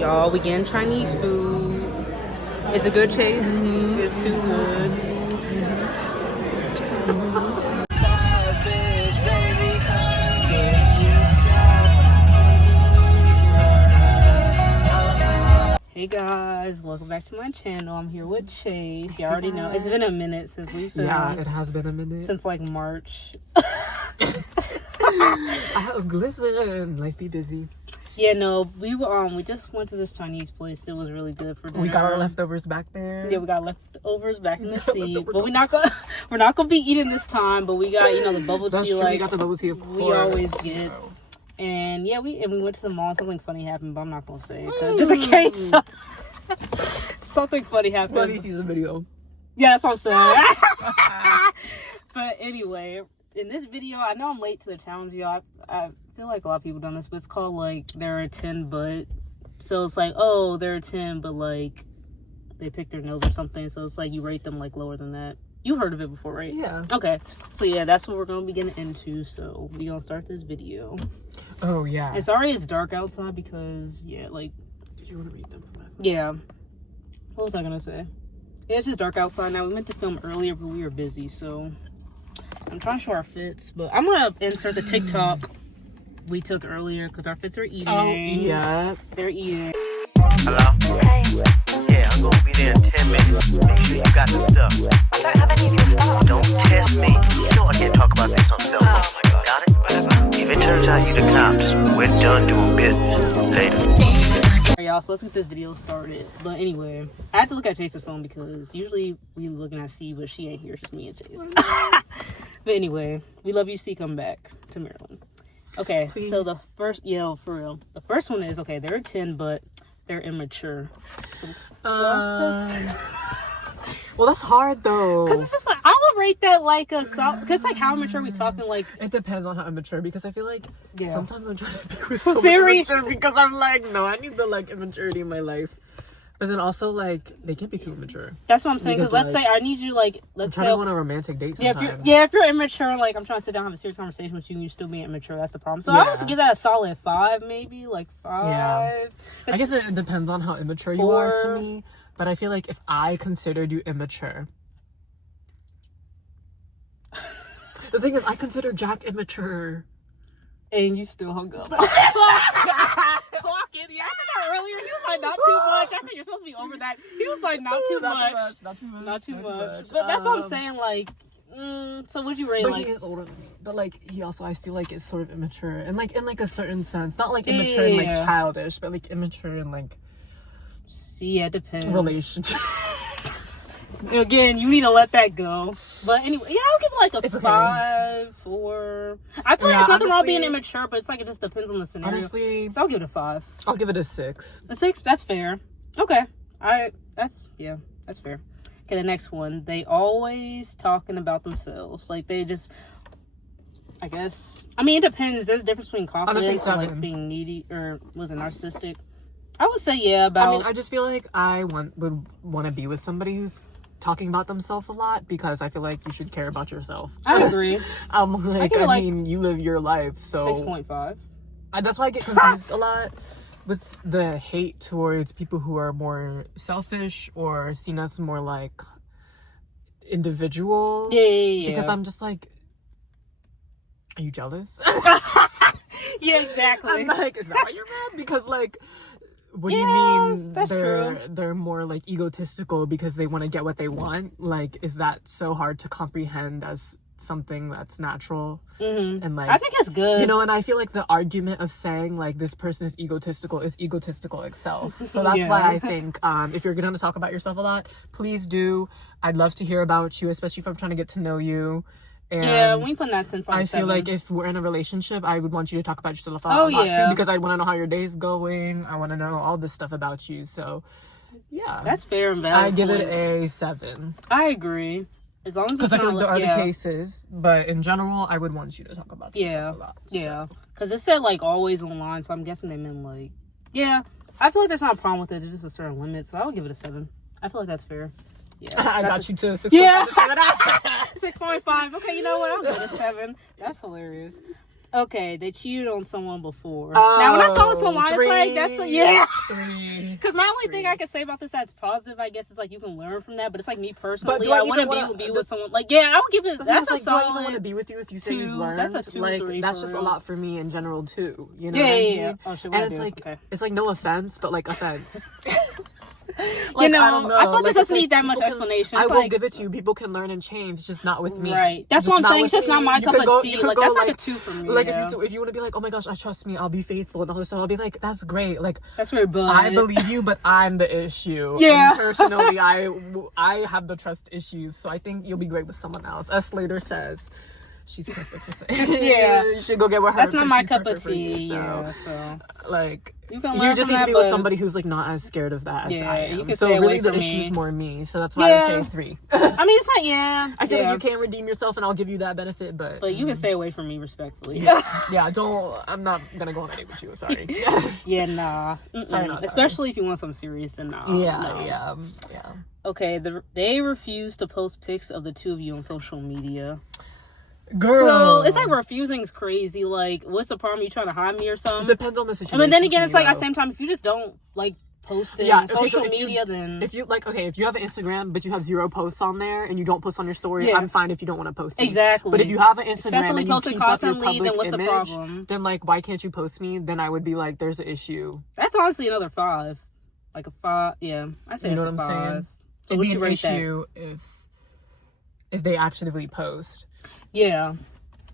Y'all, we getting Chinese food. Is it good, Chase? Mm-hmm. It's too good. Hey guys, welcome back to my channel. I'm here with Chase. You already know. It's been a minute since we filmed. Yeah, it has been a minute. Since like March. Listen, life be busy. Yeah, no, we just went to this Chinese place. It was really good for dinner. We got our leftovers back there. Yeah, we got leftovers back in the seat. But we're not gonna be eating this time. But we got the bubble tea. That's true. We got the bubble tea, of course. We always get. And yeah, we went to the mall. Something funny happened, but I'm not gonna say it. Just in case something funny happened. Well, he sees a video. Yeah, that's what I'm saying. But anyway, in this video, I know I'm late to the challenge, y'all. I feel like a lot of people done this, but it's called like they're a 10, but so it's like, oh, they're a 10, but like they pick their nose or something. So it's like you rate them like lower than that. You heard of it before, right? Yeah. Okay. So yeah, that's what we're gonna be getting into. So we gonna start this video. Oh yeah. And sorry it's dark outside because like. Did you want to read them? Yeah. What was I gonna say? Yeah, it's just dark outside now. We meant to film earlier, but we were busy, so I'm trying to show our fits. But I'm gonna insert the TikTok we took earlier because our fits are eating. Oh yeah. They're eating. Hello? Hey. Yeah, I'm gonna be there in 10 minutes. Make sure you got the stuff. I don't have any of your stuff. Don't test me. You know I can't talk about this on cell phone. Oh my God. Got it? Whatever. If it turns out you the cops, we're done doing business. Later. Alright, y'all, so let's get this video started. But anyway, I had to look at Chase's phone because usually we looking at C, but she ain't here. It's just me and Chase. But anyway, we love you, C. Come back to Maryland. Okay, please. So the first, for real. The first one is, okay, they're a 10, but they're immature. Well, that's hard though. Because it's just like, I would rate that like a solid, because like how immature we talking, like. It depends on how immature, because I feel like sometimes I'm trying to be with someone immature because I'm like, no, I need the like immaturity in my life. But then also, like, they can't be too immature. That's what I'm saying. Because let's say I need you, like, let's say. I'm trying to go on a romantic date sometime. If you're immature, like, I'm trying to sit down and have a serious conversation with you, and you still being immature, that's the problem. So I would give that a solid 5, maybe, like 5. Yeah. I guess it depends on how immature you are to me. But I feel like if I considered you immature. The thing is, I consider Jack immature. And you still hung up. Clock it. Yeah, I said that earlier. He was like, not too much. I said, you're supposed to be over that. He was like, not too much. Not too much. But that's what I'm saying, like, so would you rate, but like... he is older than me. But, like, he also, I feel like, is sort of immature. And, like, in, like, a certain sense. Not, like, immature and, like, childish. But, like, immature and, like... See, it depends. Relationship. Again, you need to let that go. But anyway, yeah, I'll give it like a 5, 4. I feel like there's nothing wrong being immature, but it's like it just depends on the scenario. Honestly, so I'll give it a 5. I'll give it a 6. A 6? That's fair. Okay. That's fair. Okay, the next one. They always talking about themselves. Like they just, I guess. I mean, it depends. There's a difference between confidence and like being needy or was it narcissistic. I would say about. I mean, I just feel like I would want to be with somebody who's talking about themselves a lot because I feel like you should care about yourself. I agree. I'm like, I mean, you live your life, so 6.5. That's why I get confused a lot with the hate towards people who are more selfish or seen as more like individual. Yeah. Because I'm just like, are you jealous? Yeah, exactly. I'm like, is that why you're mad? Because like. What do you mean they're more like egotistical because they want to get what they want? Like, is that so hard to comprehend as something that's natural? Mm-hmm. And like, I think it's good. And I feel like the argument of saying like this person is egotistical itself. So that's why I think if you're going to talk about yourself a lot, please do. I'd love to hear about you, especially if I'm trying to get to know you. And we put that since like I 7. feel like if we're in a relationship, I would want you to talk about yourself a lot too, because I want to know how your day's going. I want to know all this stuff about you. So, yeah, that's fair and valid. I give it a 7. I agree, as long as because I feel like there are the cases, but in general, I would want you to talk about yourself a lot. So. Yeah, because it said like always online, so I'm guessing they meant like I feel like there's not a problem with it. There's just a certain limit, so I would give it a 7. I feel like that's fair. Yeah, I got you to 6.5. Yeah. 6.5. Okay, you know what? I'll give it a 7. That's hilarious. Okay, they cheated on someone before. Now, when I saw this online, it's like, that's yeah. Because my only thing I can say about this that's positive, I guess, is like you can learn from that. But it's like me personally, I wouldn't be with someone. Like, yeah, I would give it. That's a like, solid. Do I even want to be with you if you say you've learned? That's a 2, like, 3. That's just a lot for me in general too. You know? Yeah. Oh, shit, and it's like, it's like no offense, but like offense. Like, I don't know. I thought this doesn't need that much explanation. I will give it to you. People can learn and change. It's just not with me. Right. That's what I'm saying. It's just not my cup of tea. Like, that's like a 2 for me. Like, if you want to be like, oh my gosh, I trust me, I'll be faithful and all this stuff, I'll be like, that's great. Like, that's very good. I believe you, but I'm the issue. Yeah. And personally, I have the trust issues, so I think you'll be great with someone else. As Slater says. She's perfect to say. Yeah. You should go get with her. That's not my cup of tea. So. Like, you just need to be with somebody who's like not as scared of that as I am. You can so really the issue's more me. So that's why I would say 3. I mean, it's not, I feel like you can redeem yourself and I'll give you that benefit, but you can stay away from me respectfully. I'm not gonna go on a date with you, sorry. Yeah, nah. Sorry. Especially if you want something serious, then nah. Yeah. Okay, they refuse to post pics of the two of you on social media. Girl. So it's like refusing is crazy. Like, what's the problem? You trying to hide me or something? Depends on the situation. But then again, it's like at the same time, if you just don't like post it on social media, then if you if you have an Instagram but you have 0 posts on there and you don't post on your story, I'm fine if you don't want to post it. Exactly. But if you have an Instagram and you posting keep up your constantly, then what's image, the problem? then like, why can't you post me? Then I would be like, there's an issue. That's honestly another 5, like a 5. Yeah, I say it's a 5. Saying? So it'd be an issue if they actively post. Yeah.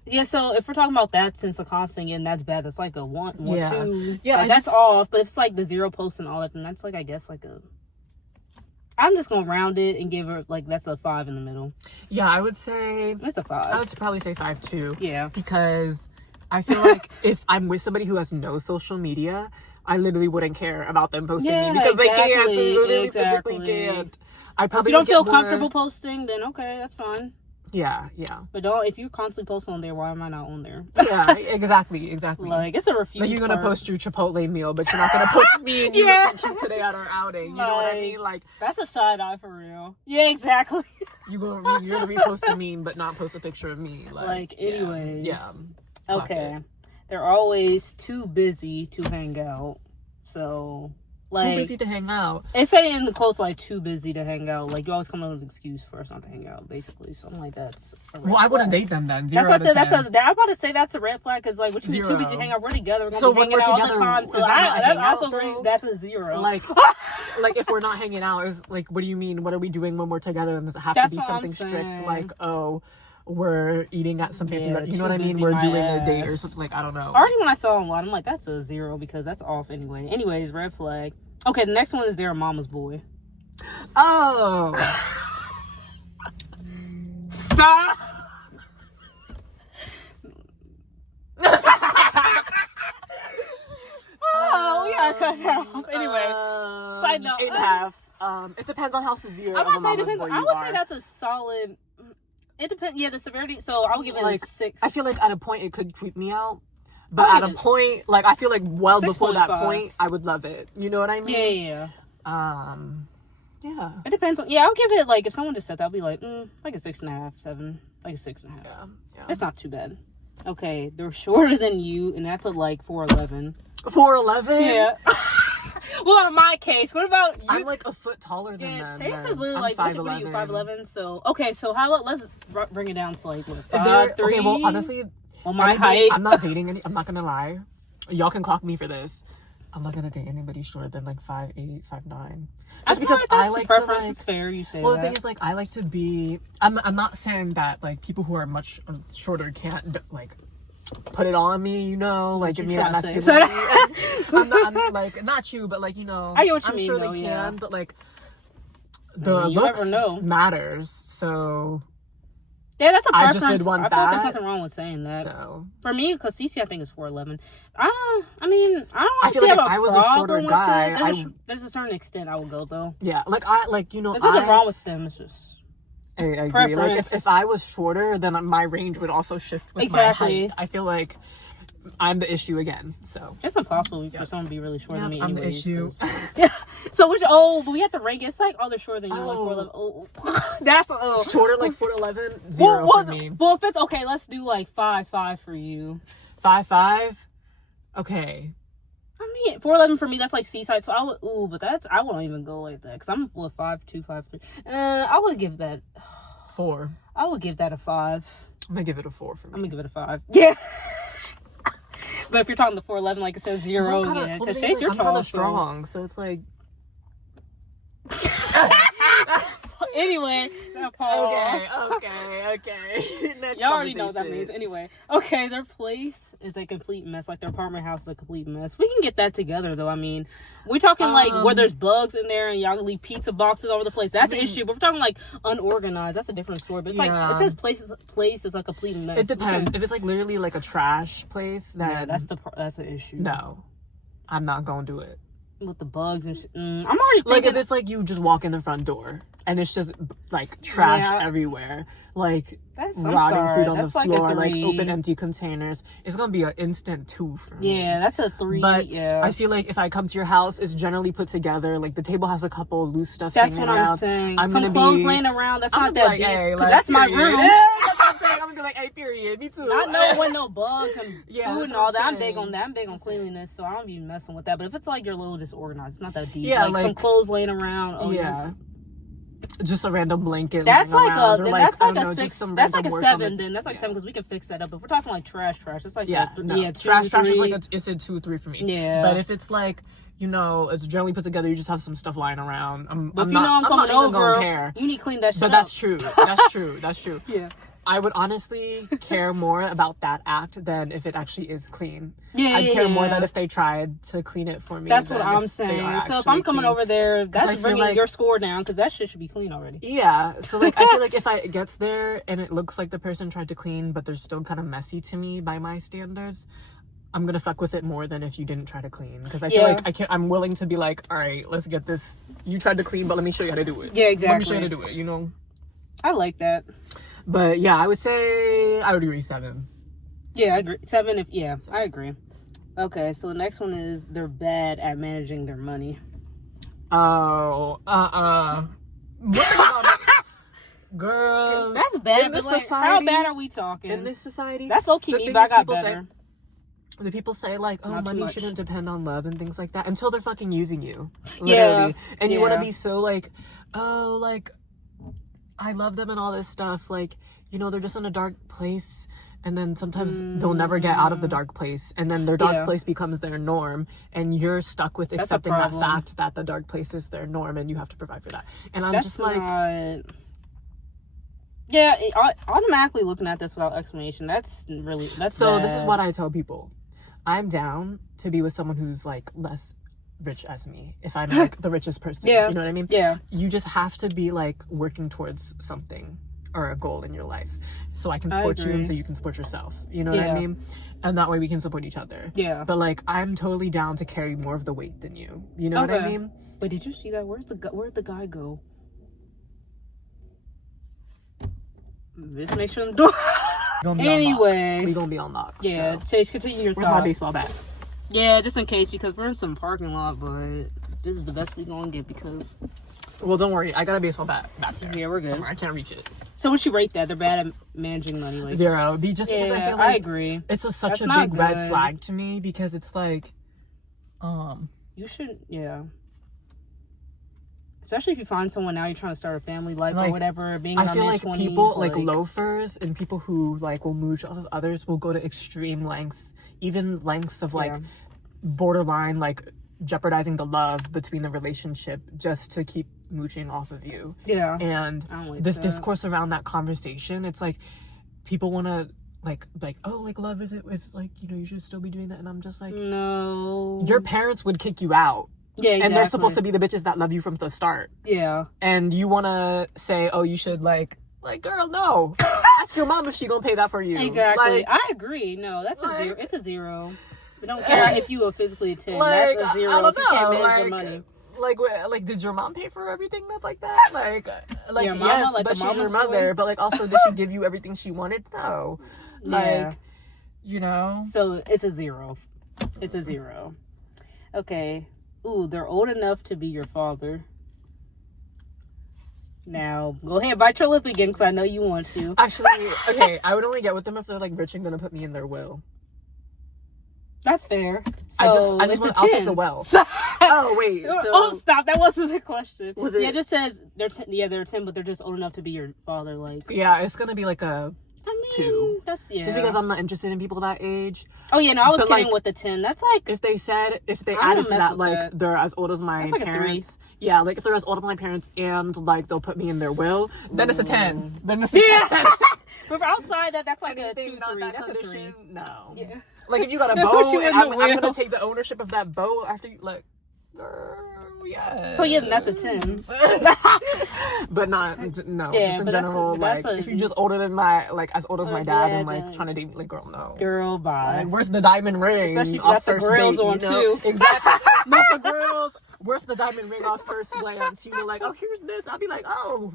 Yeah, so if we're talking about that since the constant, and that's bad. That's like a 1 or 2. Yeah, like, that's off. But if it's like the 0 posts and all that, then that's like, I guess, like a... I'm just gonna round it and give her like that's a 5 in the middle. Yeah, I would say that's a 5. I would probably say 5 too. Yeah, because I feel like if I'm with somebody who has no social media, I literally wouldn't care about them posting me because they can't. Literally physically can't. I probably if you don't feel comfortable posting, then okay, that's fine. Yeah. But if you constantly post on there, why am I not on there? Yeah, exactly. Like, it's a refuse. Like, you're gonna post your Chipotle meal, but you're not gonna post me and you looking cute today at our outing. You know what I mean? Like, that's a side eye for real. Yeah, exactly. You're gonna repost a meme, but not post a picture of me. Like anyways. Yeah. Okay. They're always too busy to hang out. So. Like, too busy to hang out. It's saying in the quotes like too busy to hang out. Like, you always come up with an excuse for us not to hang out, basically. Something like that's. I wouldn't date them then. That's what I said. I'm about to say that's a red flag because like, what you mean too busy to hang out? We're together. We're gonna be hanging out all the time. So I also agree that's a 0. Like, if we're not hanging out, is like, what do you mean? What are we doing when we're together? And does it have to be something strict? Like, we're eating at some fancy restaurant. You know what I mean? We're doing a date or something. Like, I don't know. Already when I saw online, I'm like, that's a 0 because that's off anyway. Anyways, red flag. Okay, the next one is they're a mama's boy. Oh. Stop. We gotta cut that off. Anyway, side note. 8.5. It depends on how severe. I would say depends. I would say that's a solid. It depends. Yeah, the severity. So I would give it a 6. I feel like at a point it could creep me out. But at a point, like, I feel like before that point, I would love it. You know what I mean? Yeah. Yeah. It depends on. Yeah, I'll give it like if someone just said that, I'll be like, like a 6.5, 7, like a 6.5. Yeah. It's not too bad. Okay, they're shorter than you, and I put like 4'11". 4'11"? Yeah. Well, in my case, what about you? I'm like a foot taller than them. Chase is literally like 5'11". 5'11". So okay, so let's bring it down to like what, 5'3". Okay, well, honestly. On my height. I'm not dating I'm not gonna lie. Y'all can clock me for this. I'm not gonna date anybody shorter than like 5'8", 5'9". Just because I like preference to, is fair, you say well, that. the thing is, like, I like to be... I'm not saying that, like, people who are much shorter can't, like, put it on me, you know? Like, give me that masculinity. I'm like, not you, but, like, you know... I get what you mean, I'm sure though, they yeah. can, but, like, the looks matters, so... Yeah, that's a preference. I just would want I feel like there's nothing wrong with saying that. So. For me, because Cece, I think, is 4'11". I mean, I don't feel like if I was a shorter guy, there's a certain extent I would go, though. Yeah, like, you know, there's nothing wrong with them. It's just... I agree. Like, if I was shorter, then my range would also shift with my height. I feel like I'm the issue again, so. It's impossible for someone to be really short than me anyways. I'm the issue. Yeah. So, but we have to rank it. It's like, they're shorter than you, like 4'11". Oh. That's, shorter, like 4'11", 0 for me. Well, if it's, okay, let's do like 5'5" for you. 5'5"? Okay. I mean, 4'11" for me, that's like seaside. So I won't even go like that because I'm 5'2", 5'3". I would give that 4. I would give that a 5. I'm gonna give it a 4 for me. I'm gonna give it a 5. Yeah. But if you're talking the 4'11", like it says 0, yeah. Because Chase, you're I'm tall, kind of strong, so it's like. Anyway, okay. Next y'all already know what that conversation. means. Anyway, okay, their place is a complete mess. Like their apartment house is a complete mess. We can get that together, though. I mean, we're talking like where there's bugs in there and y'all leave pizza boxes all over the place. That's an issue. But we're talking like unorganized. That's a different story. But it's like it says place is a complete mess. It depends. If it's like literally like a trash place, then that's an issue. No, I'm not gonna do it. With the bugs and shit. I'm already thinking. Like if it's like you just walk in the front door and it's just like trash everywhere, like rotting food on the floor, like open empty containers, it's gonna be an instant 2 for me. Yeah, that's a 3. But yeah, I feel like if I come to your house, it's generally put together. Like the table has a couple loose stuff. That's what around. I'm saying. I'm Some clothes laying around. That's not that like, deep. hey, Because that's my room. Yeah, that's what I'm saying. I'm gonna be like, hey, period. Me too. Not knowing no bugs and Yeah, food and all that. I'm saying. big on that. I'm big on cleanliness, so I don't be messing with that. But if it's like you're a little disorganized, it's not that deep. Yeah, like some clothes laying around. Oh yeah. Just a random blanket. That's like around, a. or That's like know, a 6. some That's like a random work 7. Then that's like 7 because we can fix that up. If we're talking like trash, it's like yeah, no. 2, trash 3. is like it's a 2, 3 for me. Yeah. But if it's like, you know, it's generally put together, you just have some stuff lying around. I'm But if not, I'm coming over, gonna care. you need to clean that shit But up. that's true. That's true. That's true. Yeah. I would honestly care more about that act than if it actually is clean. Yeah, I'd care more than if they tried to clean it for me. That's what than I'm if they saying. are So if I'm coming clean. over there, that's feel bringing like- your score down because that shit should be clean already. Yeah. So like I feel like if it gets there and it looks like the person tried to clean, but they're still kind of messy to me by my standards, I'm gonna fuck with it more than if you didn't try to clean. Because I feel like I'm willing to be like, all right, let's get this. You tried to clean, but let me show you how to do it. Yeah, exactly. Let me show you how to do it. You know. I like that. But yeah, I would say I would agree 7. Yeah, I agree. 7. I agree. Okay, so the next one is they're bad at managing their money. Oh, what about it? Girl, That's bad, in but this like, how society- bad are we talking? in this society, That's low key the me, thing but I is got people say- better. the people say like, oh, Not too money much. shouldn't depend on love and things like that until they're fucking using you, Yeah, literally. And you want to yeah. be so like, oh, like I love them and all this stuff, like, you know, they're just in a dark place. And then sometimes they'll never get out of the dark place. And then their dark place becomes their norm. And you're stuck with That's a accepting that problem. fact that the dark place is their norm and you have to provide for that. And I'm That's just like... not... Yeah, automatically looking at this without explanation, that's So bad. this is what I tell people. I'm down to be with someone who's like less rich as me. If I'm like the richest person. Yeah. You know what I mean? Yeah. You just have to be like working towards something or a goal in your life. So I can support you and so you can support yourself. You know what I mean? And that way we can support each other. Yeah. But like I'm totally down to carry more of the weight than you. You know what I mean? But did you see that? Where'd the guy go? Just make sure the door. Anyway. We gonna be on lock. Yeah, So. Chase, continue your Where's thought. my baseball bat? Yeah, just in case, because we're in some parking lot, but this is the best we gonna get because... Well, don't worry. I got a baseball bat back there. Yeah, we're good. Somewhere. I can't reach it. So would you rate that? They're bad at managing money. Like, 0. Because I yeah, feel like I agree. it's such That's a not big red good. flag to me because it's like, You should, yeah. Especially if you find someone now you're trying to start a family life or like, whatever. Being in I our feel like mid-20s, people like loafers and people who like will mooch off of others will go to extreme lengths, even lengths of like borderline like jeopardizing the love between the relationship just to keep mooching off of you. Yeah. And I don't like this that. discourse around that conversation, it's like people want to like oh, like love is like, you know, you should still be doing that. And I'm just like, no, your parents would kick you out. Yeah, exactly. And they're supposed to be the bitches that love you from the start. Yeah. And you want to say, oh, you should like girl, no. Ask your mom if she gonna pay that for you. Exactly. Like, I agree. No, that's a 0. It's a 0. We don't care if you physically attend. like, That's a 0. I don't if you can't know, manage your money. Like, did your mom pay for everything like that? Like Your mama, yes, like but the she's your mama's mother. boy? But like, also, did she give you everything she wanted? No. Yeah. Like, you know. So it's a 0. It's a 0. Okay. Ooh, they're old enough to be your father. Now, go ahead, bite your lip again, because I know you want to. Actually, okay, I would only get with them if they're like rich and gonna put me in their will. That's fair. So I just it's I'll a 10. take the well. Oh wait. So, oh, stop! That wasn't the question. Was it? Yeah, it just says they're 10. Yeah, they're 10, but they're just old enough to be your father. Like, yeah, it's gonna be like a I mean, 2. That's just because I'm not interested in people that age. Oh yeah, no, I was But, kidding like, with the 10. That's like If they I added to don't mess that, with like that. they're as old as my That's like a 3. parents. Yeah, like if they're as old as my parents and like they'll put me in their will, then it's a 10. Then it's a 10. yeah. But outside that's like a 2, Anything 3. not that That's a 3. condition, no. Yeah. Like if you got a Put bow you in and the I'm gonna will. take the ownership of that bow after you, like, yeah. So yeah, then that's a 10. But not no. Yeah, just in but that's- general, but like that's a- if you're just older than my as old as my dad yeah, and like then- trying to date me, like girl, no. Girl, bye. Like, where's the diamond ring? Especially if you off got the first grills date, on, you know? too. Exactly. Not the grills. Where's the diamond ring off first glance? You know, like, oh, here's this. I'll be like, oh,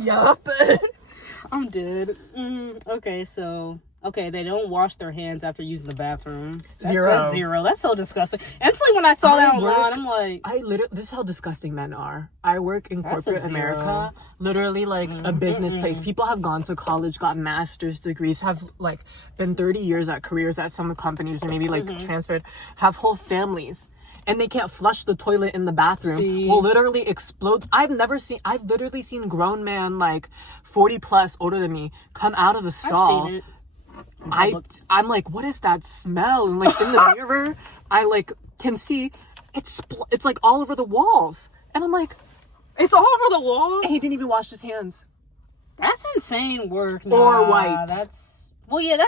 yup. I'm dead. Okay, so they don't wash their hands after using the bathroom. That's 0. That's so disgusting. Instantly when I saw that online, I'm like, This is how disgusting men are. I work in That's a corporate 0. America, literally like a business place. People have gone to college, got master's degrees, have like been 30 years at careers at some companies, or maybe like transferred, have whole families. And they can't flush the toilet in the bathroom. See? Will literally explode. I've literally seen grown man like 40 plus older than me come out of the stall. I've seen it. I'm like, what is that smell? And like in the mirror, I like can see it's like all over the walls. And I'm like, It's all over the wall. he didn't even wash his hands. That's insane work. Or wipe. That's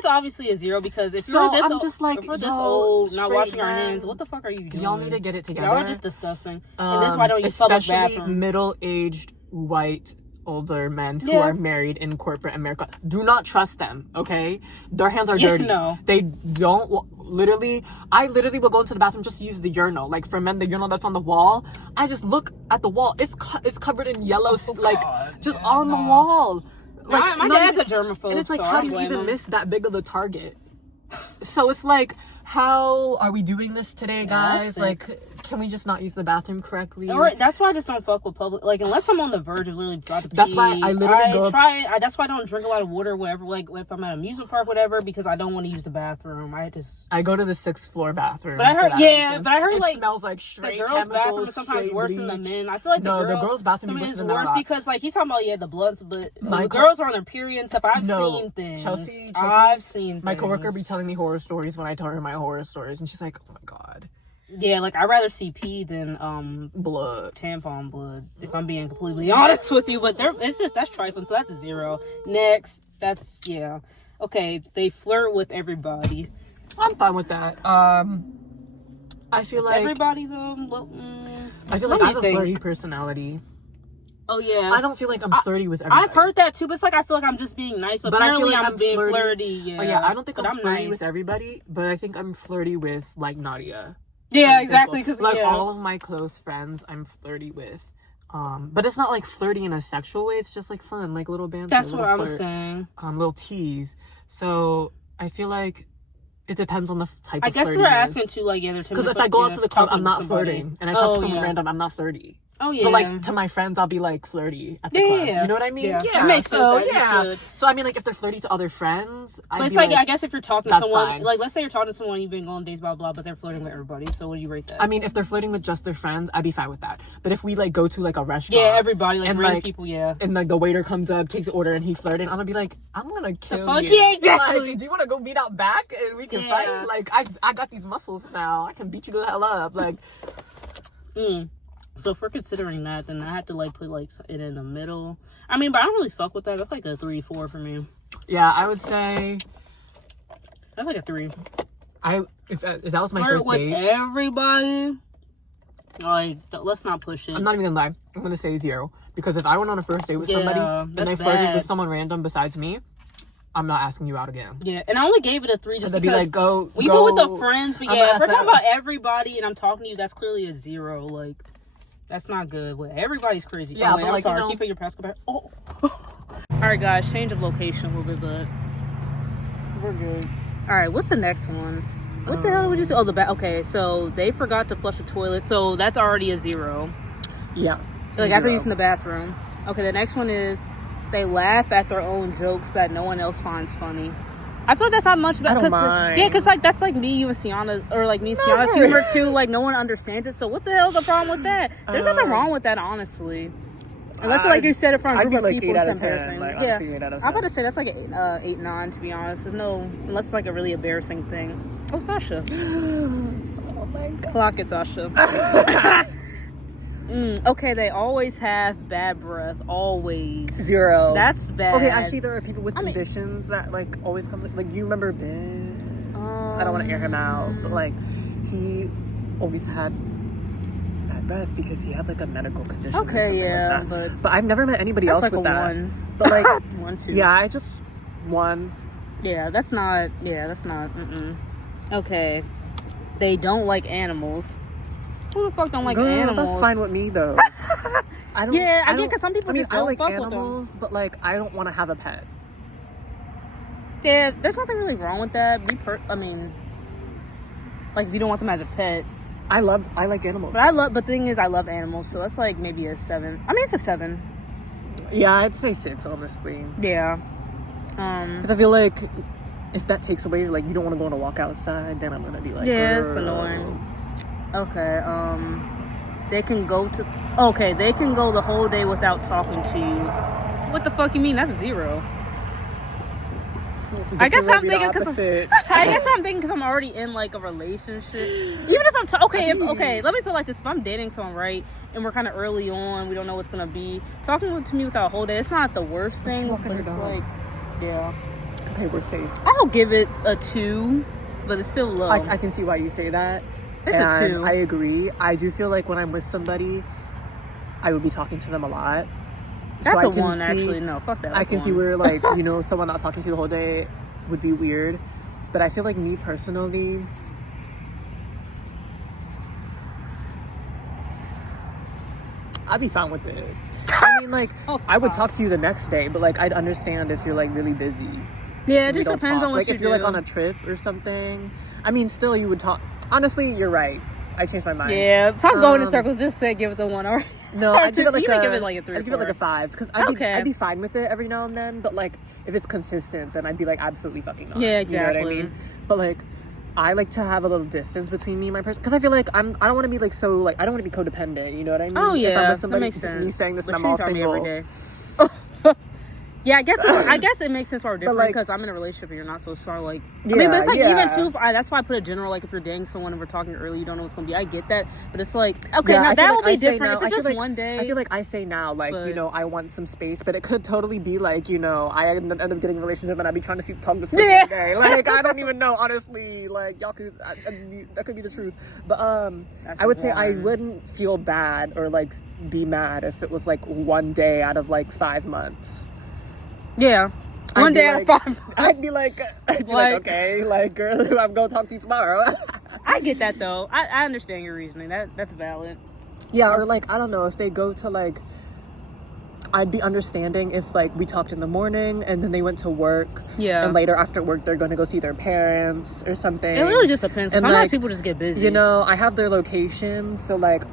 obviously a 0 because if So you're this I'm just like, if we're this yo, old, not straight washing our men, hands, what the fuck are you doing? Y'all need to get it together. Y'all are just disgusting. And this is why I don't use public Especially bathroom. middle-aged white older men who Yeah. are married in corporate America. Do not trust them, okay? Their hands are dirty. No. They don't I literally will go into the bathroom just to use the urinal. Like for men, the urinal that's on the wall, I just look at the wall. It's covered in yellow, on the wall. Like my dad's a germaphobe, and it's like, so how I do you don't blame even him. miss that big of a target? So it's like, how are we doing this today, guys? that's Like, can we just not use the bathroom correctly? Or that's why I just don't fuck with public. Like unless I'm on the verge of literally about to pee. That's why I literally go up- That's why I don't drink a lot of water, whatever. Like if I'm at an amusement park, whatever, because I don't want to use the bathroom. I go to the 6th floor bathroom. But I heard, for that yeah, reason. but I heard it like smells like the straight girls' chemicals, bathroom is sometimes straight worse than the bleach. men. I feel like No, the the girls' bathroom is is worse than the worse men. because like he's talking about the bloods, but My the co- girls are on their period and stuff. I've No, seen things. Chelsea, I've seen My coworker be things. telling me horror stories when I tell her my horror stories, and she's like, "Oh my god, Yeah, like I'd rather see pee than blood." tampon blood. If I'm being completely honest with you, but that's trifling. So that's a 0. Next, okay. They flirt with everybody. I'm fine with that. I feel like Everybody though. I feel let like I me have a think. flirty personality. Oh yeah. I don't feel like I'm flirty with everybody. I've heard that too, but it's like I feel like I'm just being nice, but But I feel apparently like I'm being flirty. Yeah. Oh yeah, I don't think but I'm flirty nice. with everybody, but I think I'm flirty with like Nadia. Yeah, for exactly. example. Because like all of my close friends, I'm flirty with. But it's not like flirty in a sexual way. It's just like fun, like little banter. that's little what I was flirt, saying. little tease. So I feel like it depends on the type. I of guess we're flirtiness. asking too, like, they're Because if I go out to the club, I'm not flirting, and I talk to someone random, I'm not flirty. Oh yeah. But like to my friends, I'll be like flirty at the club. Yeah. You know what I mean? Yeah. Yeah. It makes sense. So That you yeah. should. So I mean, like if they're flirty to other friends, But it's like, I guess if you're talking to that's someone, fine. like let's say you're talking to someone, you've been going on dates, blah blah, but they're flirting with everybody. So what do you rate that? I mean, if they're flirting with just their friends, I'd be fine with that. But if we like go to like a restaurant, yeah, everybody, like and, random like, people, yeah. and like the waiter comes up, takes an order, and he's flirting, I'm gonna be like, I'm gonna kill fuck? you. Yeah, exactly. Like, do you want to go beat out back and we can Yeah. fight? Like, I got these muscles now. I can beat you the hell up. Like, So if we're considering that, then I have to like put like it in the middle. I mean, but I don't really fuck with that. That's like a 3-4 for me. yeah, I would say That's like a 3. if that was my Flirt first with date, everybody. Like, let's not push it. I'm not even gonna lie. I'm gonna say 0 because if I went on a first date with somebody and that's they flirted bad. with someone random besides me, I'm not asking you out again. Yeah, and I only gave it a 3 just They'd because be like, go. we put with the friends, but I'm yeah, gonna if we're ask talking that- about everybody and I'm talking to you, that's clearly a 0. Like, that's not good. But everybody's crazy. Yeah, Oh, wait, but I'm like, sorry. you know- Keep it your Pascal back. Oh. Alright, guys, change of location a little bit, but We're good. alright, what's the next one? What the hell did we just... Oh, okay, so they forgot to flush the toilet, so that's already a 0. Yeah. Like, after 0. using the bathroom. Okay, the next one is they laugh at their own jokes that no one else finds funny. I feel like that's not much I about don't mind. yeah, because like that's like me, you and Sienna, or like me and Sienna's humor too. Like no one understands it. So what the hell's the problem with that? There's nothing wrong with that, honestly. Unless like you said it from a group of people, it's embarrassing. Like, yeah, honestly, 8 out of 10. I'm about to say that's like an 8, 9. To be honest, there's no unless it's like a really embarrassing thing. Oh, Sasha. Oh my god. Clock it, Sasha. Okay, they always have bad breath. Always. 0. That's bad. Okay, actually, there are people with conditions that like always comes. Like you remember Ben? I don't want to air him out, but like he always had bad breath because he had like a medical condition. Okay, yeah, like but I've never met anybody else like with a that. 1. But like 1, 2. Yeah, I just 1. Yeah, that's not. Okay, they don't like animals. Who the fuck don't like animals? That's fine with me though. I don't. Yeah, I get because some people just don't like fuck animals, with them. but like I don't want to have a pet. Yeah, there's nothing really wrong with that. I mean, like if you don't want them as a pet. I like animals. But the thing is, I love animals, so that's like maybe a 7. I mean, it's a 7. Yeah, I'd say 6 honestly. Yeah. Because I feel like if that takes away, like you don't want to go on a walk outside, then I'm gonna be like, yeah, it's annoying. Okay. They can go the whole day without talking to you. What the fuck you mean? That's 0. I guess I'm thinking because I'm already in like a relationship. Even if I'm okay, let me put it like this: if I'm dating someone, right, and we're kind of early on, we don't know what's gonna be. Talking to me without a whole day, it's not the worst thing. But it's like, yeah. Okay, we're safe. I'll give it a 2, but it's still low. I can see why you say that. It's a 2. I agree. I do feel like when I'm with somebody, I would be talking to them a lot. That's so a 1, actually. No, fuck that. I can see where, like, you know, someone not talking to you the whole day would be weird. But I feel like me personally, I'd be fine with it. I mean, like, I would talk to you the next day, but, like, I'd understand if you're, like, really busy. Yeah, it just depends on what like, you if you're, like, on a trip or something. I mean, still, you would talk. Honestly, you're right. I changed my mind. Yeah, stop going in circles. Just say give it the 1. All right. No, I'd give it like give it like a 3. I'd give it like a 5 because I'd be fine with it every now and then. But like, if it's consistent, then I'd be like absolutely fucking not. Yeah, exactly. You know what I mean? But like, I like to have a little distance between me and my person because I feel like I don't want to be like so like I don't want to be codependent. You know what I mean? Oh yeah, if I'm with somebody, that makes sense. Me saying this, but and I'm all single. every day. Yeah, I guess it makes sense why we're different because I'm in a relationship and you're not, so it's sort of like I mean, but it's like even too. That's why I put a general like if you're dating someone and we're talking early, you don't know what's gonna be. I get that, but it's like okay, now that will be different if it's just one day. I feel like I say now, like you know, I want some space, but it could totally be like you know, I end up getting a relationship and I'd be trying to talk to this person every day. Like I don't even know, honestly. Like y'all could that could be the truth, but I would say I wouldn't feel bad or like be mad if it was like one day out of like 5 months. Yeah. One day out of 5 months. I'd be like, okay, like, girl, I'm gonna talk to you tomorrow. I get that though. I understand your reasoning. That's valid. Yeah, or like, I don't know, if they go to like, I'd be understanding if like we talked in the morning and then they went to work. Yeah. And later after work, they're gonna go see their parents or something. It really just depends. And sometimes people just get busy. You know, I have their location, so like,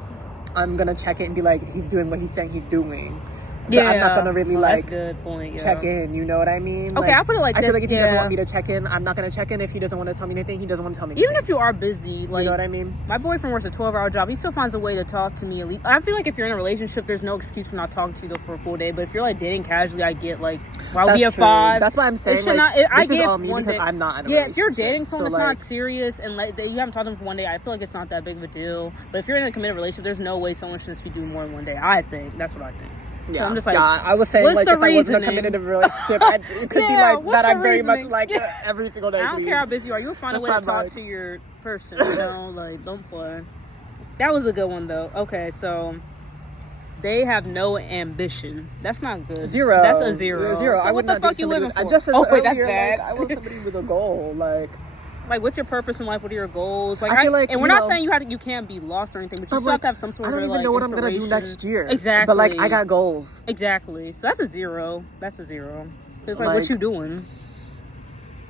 I'm gonna check it and be like, he's doing what he's saying he's doing. But I'm not gonna really like that's a good point, check in, you know what I mean? Okay, like, I'll put it like this. I feel like if he doesn't want me to check in, I'm not gonna check in. If he doesn't want to tell me anything, he doesn't want to tell me anything. Even if you are busy, like, you know what I mean? My boyfriend works a 12-hour job. He still finds a way to talk to me at least. I feel like if you're in a relationship, there's no excuse for not talking to you though for a full day. But if you're like dating casually, I get like, why would be a 5? That's why I'm saying like, this is all me because I'm not in a relationship. If you're dating someone that's like, not serious and like you haven't talked to them for one day, I feel like it's not that big of a deal. But if you're in a committed relationship, there's no way someone shouldn't be doing more than one day. I think that's what I think. Yeah, so I'm just like, I was saying like if I wasn't committed to a relationship, it could be like that. I'm very much like every single day. I don't care how busy you are. You'll find a way to talk to your person. You know, like don't play. That was a good one though. Okay, so they have no ambition. That's not good. 0. That's a 0. So I what the fuck you living for? I just said wait, that's earlier, bad. Like, I want somebody with a goal, like what's your purpose in life? What are your goals? Like, I feel like, and we're not saying you can't be lost or anything, but you still have to have some sort of. I don't even know what I'm gonna do next year. Exactly. But like, I got goals. Exactly. So that's a 0. That's a 0. It's like what you doing?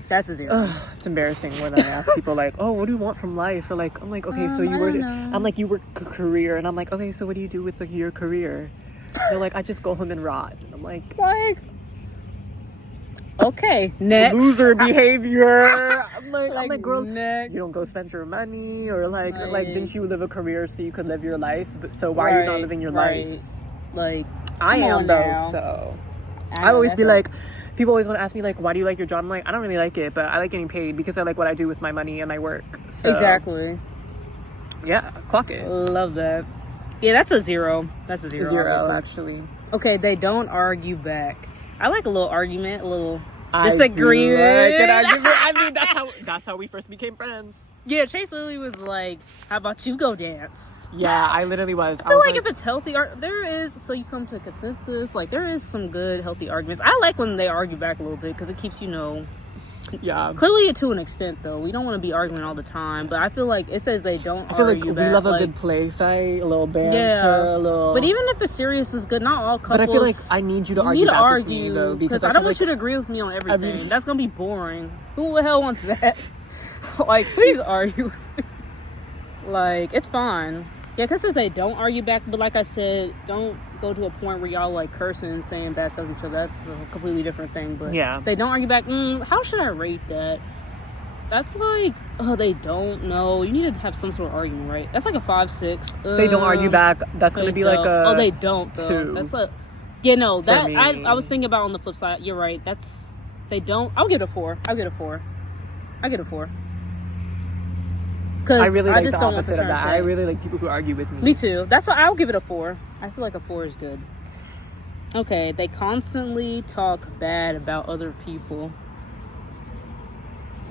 That's a 0. It's embarrassing when I ask people like, "Oh, what do you want from life?" Or like, I'm like, "Okay, so you work." I'm like, "You work a career," and I'm like, "Okay, so what do you do with your career?" They're like, "I just go home and rot." And I'm like, Okay, next. Loser behavior. I'm like, girl, next. you don't go spend your money, or like didn't you live a career so you could live your life? But so why are you not living your life? Like, I come am on though. now. So I I know, always that's be a- like, people always want to ask me like, why do you like your job? I'm like, I don't really like it, but I like getting paid because I like what I do with my money and my work. So, exactly. Yeah, clock it. Love that. Yeah, that's a 0. That's a 0. obviously. Actually. Okay, they don't argue back. I like a little argument, a little I disagreement. do like an argument. I mean, that's how we first became friends. Yeah, Chase literally was like, "How about you go dance?" Yeah, I literally was. I feel like if it's healthy, there is, so you come to a consensus. Like, there is some good, healthy arguments. I like when they argue back a little bit because it keeps yeah. clearly to an extent though. We don't want to be arguing all the time, but I feel like it says they don't. I feel like argue we back, love a like, good play fight, a little banter, yeah. a little. But even if it's serious, is good. Not all couples. But I feel like I need you to argue back with me though, because I don't want you to agree with me on everything. That's gonna be boring. Who the hell wants that? Like, please argue with me. Like, it's fine. Yeah, because they don't argue back, but like I said, don't go to a point where y'all like cursing and saying bad stuff to each other. That's a completely different thing. But yeah, they don't argue back. How should I rate that? That's like, oh, they don't know. You need to have some sort of argument, right? That's like a 5-6. They don't argue back. That's gonna be like a. Oh, they don't. Though. 2. That's a. Yeah, no. That me. I was thinking about on the flip side. You're right. That's they don't. I'll give it a 4. I'll get a 4. Because I really like just the don't want opposite of that. to. I really like people who argue with me. Me too. That's why I'll give it a 4. I feel like a 4 is good. Okay, they constantly talk bad about other people.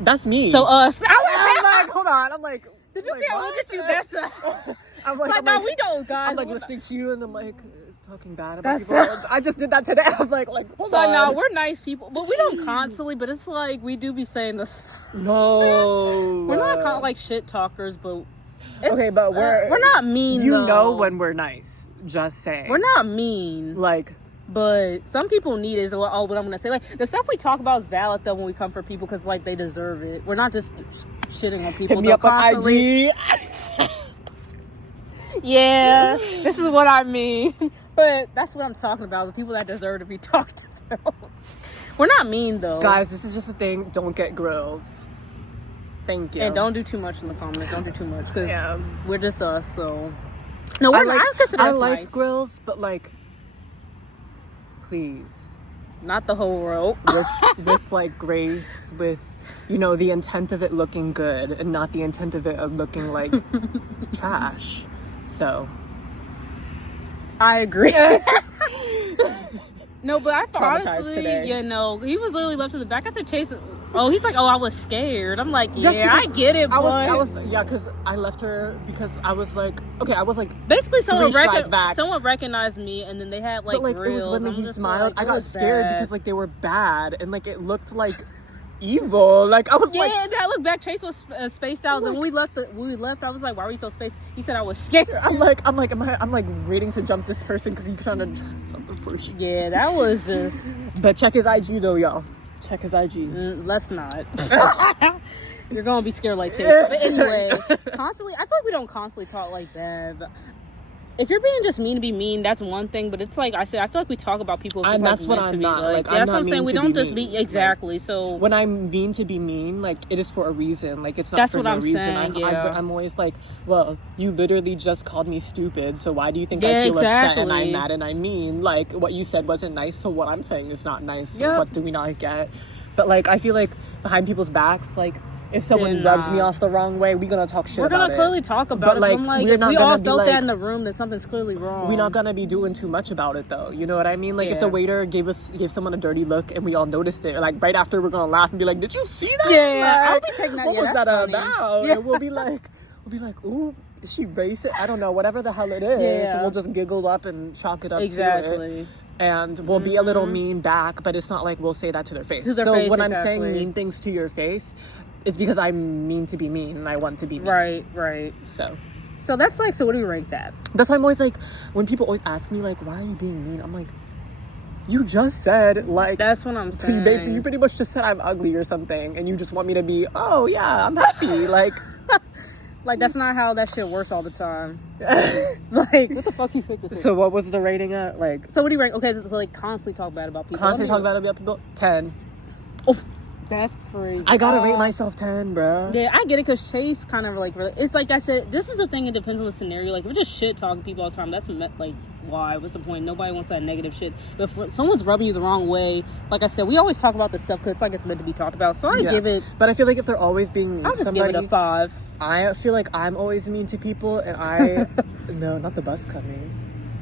That's me. So us. I'm like, hold on. I'm like, did you see I looked at you? That's I'm like, no, we don't, guys. I'm like listening to you, and I'm like talking bad about That's people. I just did that today. I'm like, hold so on. no, we're nice people, but we don't constantly. But it's like we do be saying this. No, we're not like shit talkers, but it's, okay, but we're not mean. You though. know when we're nice. Just saying, we're not mean. Like, but some people need it. What I'm gonna say, like the stuff we talk about is valid though when we come for people because like they deserve it. We're not just shitting on people. Hit me up on IG. Yeah, this is what I mean. But that's what I'm talking about. The people that deserve to be talked about. We're not mean though. Guys, this is just a thing. Don't get grills. Thank you. And don't do too much in the comments. Don't do too much because we're just us. So no, I we're not. I like nice. grills, but like, please, not the whole row. with like grace, with the intent of it looking good, and not the intent of it of looking like trash. So, I agree. No, but I Traumatized today. he was literally left in the back. I said, Chase. Oh, he's like, oh, I was scared. I'm like, yeah, I get it, boy. I was, because I left her because I was like, okay, I was like, basically someone back. Someone recognized me, and then they had like, but, grills. It was when he smiled. Like, I got scared because like they were bad and like it looked like evil. Like I was like, and I looked back. Chase was spaced out. Then when we left, I was like, why were you so spaced? He said I was scared. I'm like waiting to jump this person because he's trying to try something for you. Yeah, that was just. But check his IG though, y'all. Check his IG. Let's not. You're gonna be scared like Chase. But anyway, constantly. I feel like we don't constantly talk like that. But if you're being just mean to be mean, that's one thing. But it's like I said, I feel like we talk about people. And that's what I'm not. Like, that's what I'm saying. We don't just be exactly. So when I'm mean to be mean, like it is for a reason. Like it's not that's for what no I'm reason. saying. I'm always like, well, you literally just called me stupid. So why do you think I feel upset and I'm mad and I'm mean? Like what you said wasn't nice. So what I'm saying is not nice. So what do we not get? But like I feel like behind people's backs, like if someone rubs me off the wrong way, we're gonna talk shit about it. We're gonna clearly talk about it. Like, I'm like, we're if not we gonna all be felt like, that in the room, then something's clearly wrong. We're not gonna be doing too much about it though. You know what I mean? Like if the waiter gave someone a dirty look and we all noticed it, like right after we're gonna laugh and be like, "Did you see that?" Yeah, like, I'll be taking that. What was that about? Yeah. And we'll be like, "Ooh, is she racist?" I don't know. Whatever the hell it is, we'll just giggle up and chalk it up to it. And we'll be a little mean back, but it's not like we'll say that to their face. When I'm saying mean things to your face, it's because I'm mean to be mean and I want to be mean. Right. So that's like, so what do you rank that? That's why I'm always like, when people always ask me like, why are you being mean? I'm like, you just said like. That's what I'm saying. You pretty much just said I'm ugly or something, and you just want me to be, oh yeah, I'm happy. Like. Like, that's not how that shit works all the time. Like, what the fuck you think this is? So what was the rating at? Like, so what do you rank? Okay, so like constantly talk bad about people. Constantly talk bad about people? 10. That's crazy. I gotta rate myself 10, bro. Yeah, I get it, because Chase kind of like, it's like I said, this is the thing, it depends on the scenario. Like, we're just shit talking people all the time. That's like, why? What's the point? Nobody wants that negative shit. But if someone's rubbing you the wrong way, like I said, we always talk about this stuff because it's like it's meant to be talked about. So I give it. But I feel like if they're always being mean I'll just give it a 5. I feel like I'm always mean to people, and I no, not the bus coming.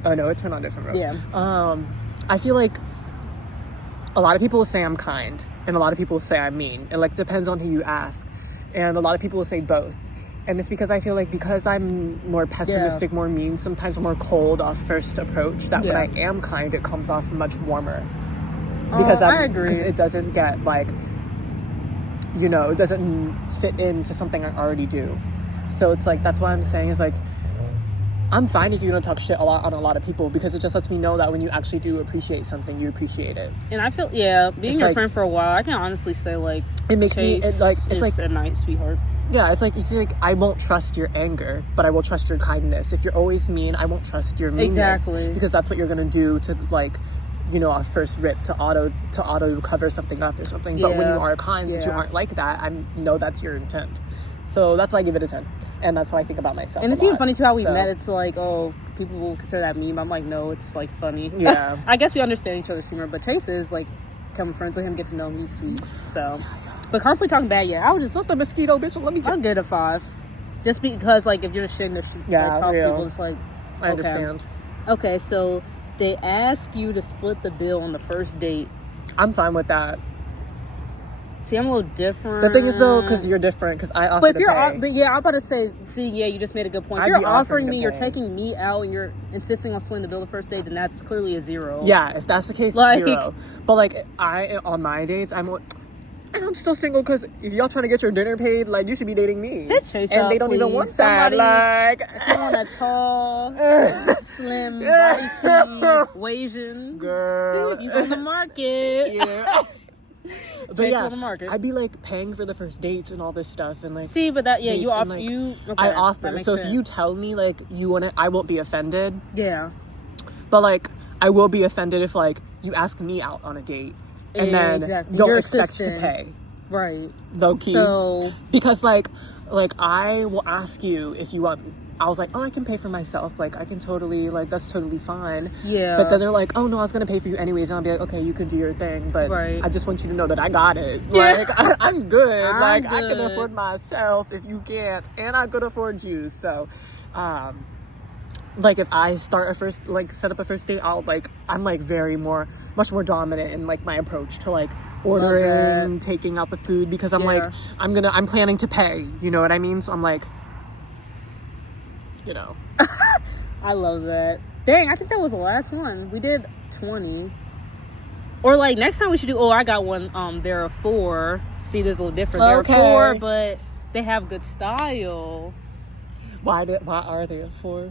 Oh no, it turned on a different road. Yeah. I feel like a lot of people will say I'm kind, and a lot of people will say I'm mean. It like depends on who you ask, and a lot of people will say both. And it's because I feel like because I'm more pessimistic, more mean, sometimes more cold off first approach, that when I am kind, it comes off much warmer. Because I agree. Because it doesn't get like, you know, it doesn't fit into something I already do. So it's like, that's why I'm saying is like, I'm fine if you don't talk shit on a lot of people, because it just lets me know that when you actually do appreciate something, you appreciate it. And I feel, being your friend for a while, I can honestly say like, it makes me it's like a nice sweetheart. Yeah, it's like, you see, like, I won't trust your anger, but I will trust your kindness. If you're always mean, I won't trust your meanness. Exactly. Because that's what you're gonna do to like, you know, a first rip to auto cover something up or something. But when you are kind, since you aren't like that, I know that's your intent. So that's why I give it a 10. And that's why I think about myself. And it's even funny too how we met. It's like, oh, people will consider that meme. I'm like, no, it's like funny. Yeah. I guess we understand each other's humor, but Chase is like, becoming friends with him, get to know him, he's sweet. So, but constantly talking bad, I would just not the mosquito, bitch. Let me. I'll get a 5, just because like if you're just sitting there, talk people, it's like, I understand. Okay, so they ask you to split the bill on the first date. I'm fine with that. See, I'm a little different. The thing is, though, because you're different, because I offer but if to you're, pay. but I'm about to say, you just made a good point. If you're offering me, you're taking me out, and you're insisting on splitting the bill the first date, then that's clearly a 0. Yeah, if that's the case, like, 0. But like, on my dates, and I'm still single, because if y'all trying to get your dinner paid, like, you should be dating me. Hit Chase and up, they don't please. even want Somebody, that. Like, if you want a tall, slim, body tea, Asian girl, dude, he's on the market. Yeah. But on the market. I'd be like paying for the first dates and all this stuff, and like, see, but that you offer, like, okay, I offer. So sense. if you tell me like you want it, I won't be offended. Yeah. But like, I will be offended if like you ask me out on a date and then don't expect to pay. Right. Low key. So because like I will ask you if you want. I was like, oh, I can pay for myself. Like, I can totally, like, that's totally fine. Yeah. But then they're like, oh, no, I was going to pay for you anyways. And I'll be like, okay, you can do your thing. But I just want you to know that I got it. Yeah. Like, I'm good. I'm I can afford myself if you can't. And I could afford you. So, like, if I set up a first date, I'm, like, much more dominant in, like, my approach to, like, ordering, taking out the food. Because I'm like, I'm planning to pay. You know what I mean? So I'm like, you know. I love that. Dang, I think that was the last one. We did 20. Or like next time we should do, I got one, there are 4. See, this is a little different. Okay. There are 4, but they have good style. Why are they a 4?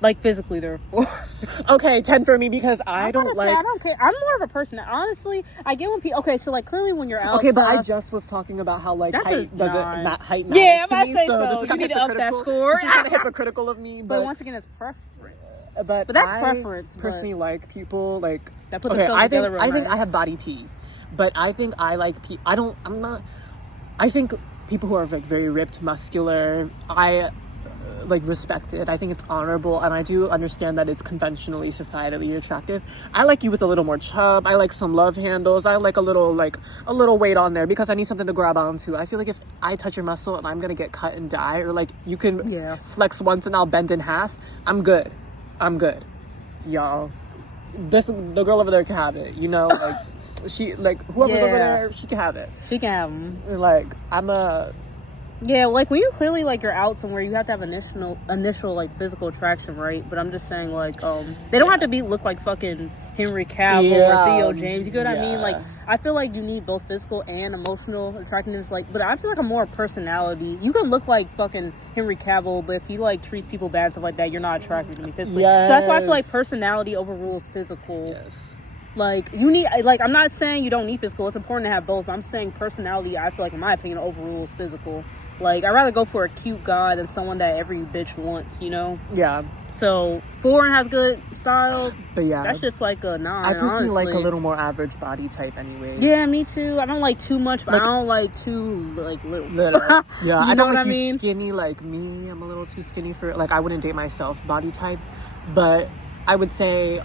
Like physically there are 4. Okay, 10 for me, because I don't care. I'm more of a person that, honestly, I get when people, so like clearly when you're out, but I just was talking about how like height doesn't height matters I'm to about me, to say so so. this is You need to up that score. This is kind of hypocritical of me, but once again, it's preference. But that's preference. Personally, like people like that put themselves together. I think I have body T, but I think I like people. I think people who are like very ripped, muscular, like respect it. I think it's honorable, and I do understand that it's conventionally societally attractive. I like you with a little more chub. I like some love handles. I like a little weight on there, because I need something to grab onto. I feel like if I touch your muscle and I'm gonna get cut and die, or like you can flex once and I'll bend in half, I'm good, y'all. The girl over there can have it, you know. Like she, like whoever's over there, she can have it. She can have them. Like I'm a. Yeah, like when you clearly like you're out somewhere, you have to have initial like physical attraction, right? But I'm just saying, like, they don't have to look like fucking Henry Cavill or Theo James. You get what I mean? Like, I feel like you need both physical and emotional attractiveness. Like, but I feel like I'm more a personality. You can look like fucking Henry Cavill, but if he like treats people bad, stuff like that, you're not attracted to me physically. Yes. So that's why I feel like personality overrules physical. Yes. Like, you need, like, I'm not saying you don't need physical. It's important to have both. But I'm saying personality, I feel like, in my opinion, overrules physical. Like, I'd rather go for a cute guy than someone that every bitch wants, you know? Yeah. So foreign has good style. But yeah, That shit's like a 9. I personally like a honestly. little more average body type anyway. Yeah, me too. I don't like too much, but Like- I don't like too like little. Yeah, I know don't what like I you mean? skinny like me. I'm a little too skinny for like I wouldn't date myself body type, but I would say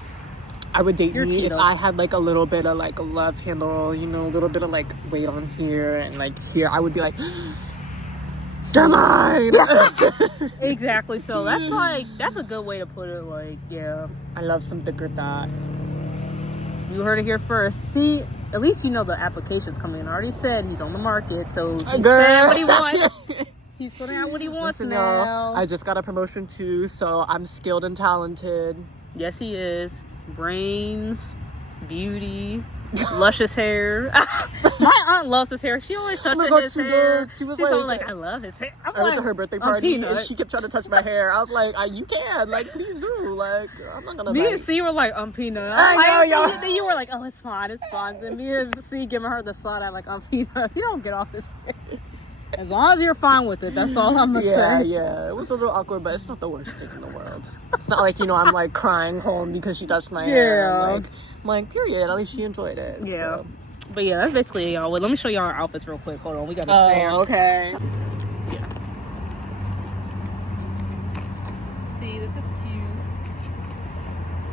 I would date You're me if Tito. I had like a little bit of like a love handle, you know, a little bit of like weight on here and like here. I would be like, they're mine. Exactly. So that's a good way to put it. Like, yeah, I love some thicker thigh. you heard it here first. See, at least you know the application's coming in. I already said he's on the market, so he's saying what he wants. He's putting out what he wants Listen, now. y'all, I just got a promotion too, so I'm skilled and talented. Yes, he is. Brains, beauty, luscious hair. My aunt loves his hair. She always touches God, his she hair. did. She was She's like- all like, I love his hair. I'm I went like, to her birthday I'm party and Peanut. she kept trying to touch my hair. I was like, you can, like, please do. Like, I'm not gonna. Me like, and C were like, Peanut. I know, y'all. Then you were like, oh, it's fine, it's fine. Then me and C giving her the side eye like, Peanut. You don't get off his hair. As long as you're fine with it, that's all I'm gonna Yeah, say. yeah. It was a little awkward, but it's not the worst thing in the world. It's not like, you know, I'm like crying home because she touched my hair. Yeah. I'm like, period. At least she enjoyed it. Yeah. So. But yeah, that's basically it, y'all. Wait, let me show y'all our outfits real quick. Hold on, we gotta stand. Okay. See, this is cute.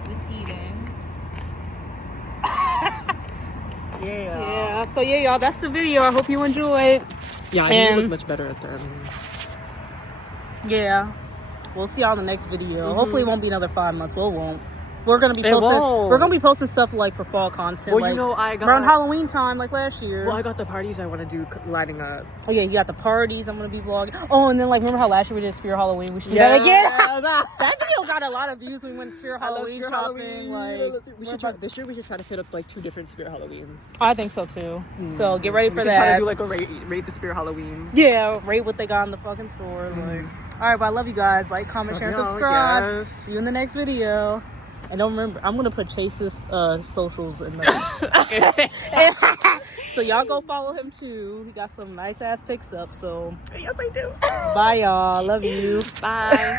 It's eating. Yeah. So yeah, y'all, that's the video. I hope you enjoyed. Yeah, I And- think you look much better at the end. Yeah. We'll see y'all in the next video. Hopefully it won't be another 5 months. Well, it won't. We're gonna be It posting. won't. We're gonna be posting stuff like for fall content. Well, like, you know, I got around Halloween time, like last year. Well, I got the parties I want to do lighting up. Oh yeah, you got the parties. I'm gonna be vlogging. Oh, and then like remember how last year we did Spear Halloween? We should do that again. That video got a lot of views when we went Spear Halloween shopping. Like we should try this year. We should try to fit up like 2 different Spirit Halloweens. I think so too. So get ready for We can try to that. do like a rate the Spirit Halloween. Yeah, rate what they got in the fucking store. Like, all right, but I love you guys. Like, comment, share, and Love y'all, subscribe. yes. See you in the next video. And don't remember, I'm gonna put Chase's socials in there. So y'all go follow him too. He got some nice ass pics up. So Yes, I do. bye y'all. Love you. Bye.